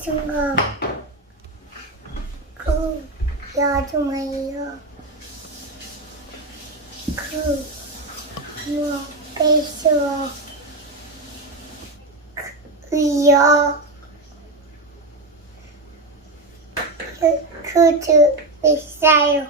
무슨 거? 그 여주머니요. 뭐 베이스로 그요. 그저 비싸요.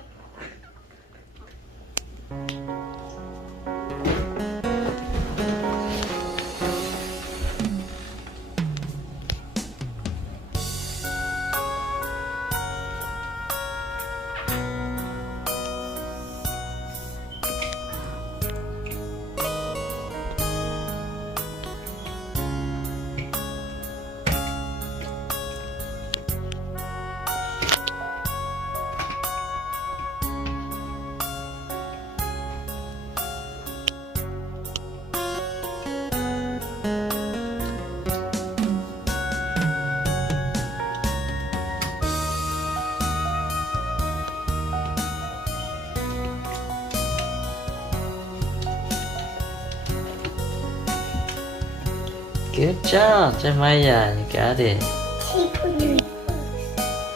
Good job, Jeremiah. You got it. Table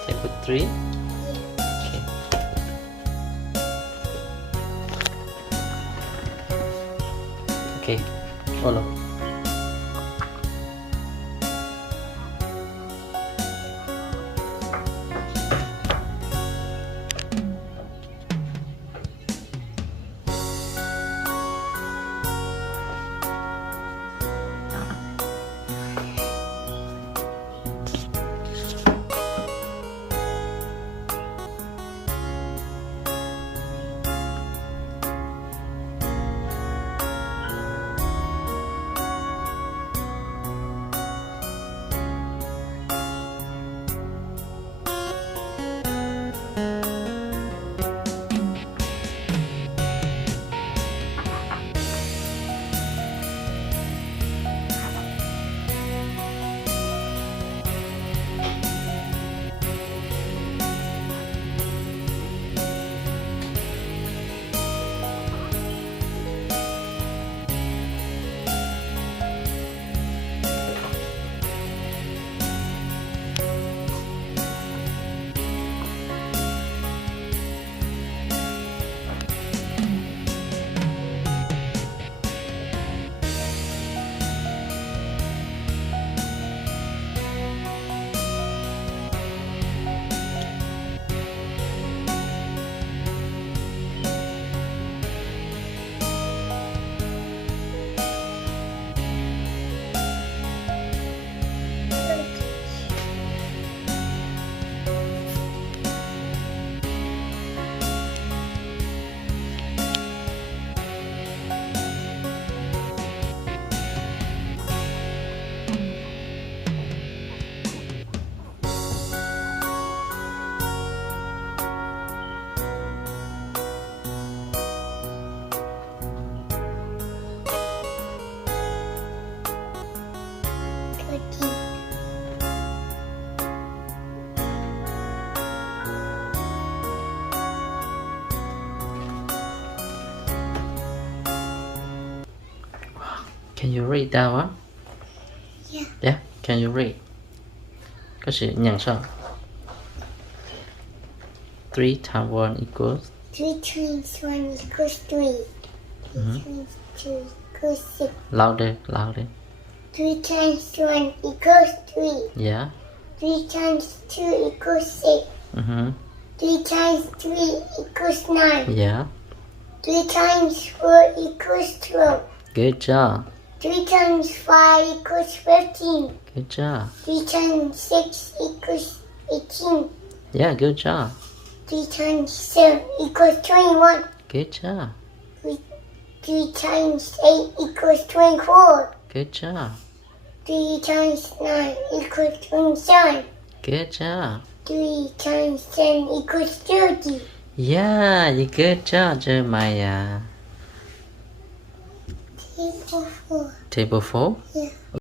Table 3. Okay. Okay. Follow. Can you read that one? Yeah. Yeah. Can you read? Có sự nhận sao? 3 times 1 equals 3 times 1 equals 3. 3 times 2 equals 6. louder, louder. 3 times 1 equals 3. Yeah. 3 times 2 equals 6. 3 times 3 equals 9. Yeah. 3 times 4 equals 12. Good job. 3 times 5 equals 15. Good job. 3 times 6 equals 18. Yeah, good job. 3 times 7 equals 21. Good job. 3 times 8 equals 24. Good job. 3 times 9 equals 27. Good job. 3 times 10 equals 30. Yeah, you good job, Jeremiah. Table 4. Table 4? Yeah.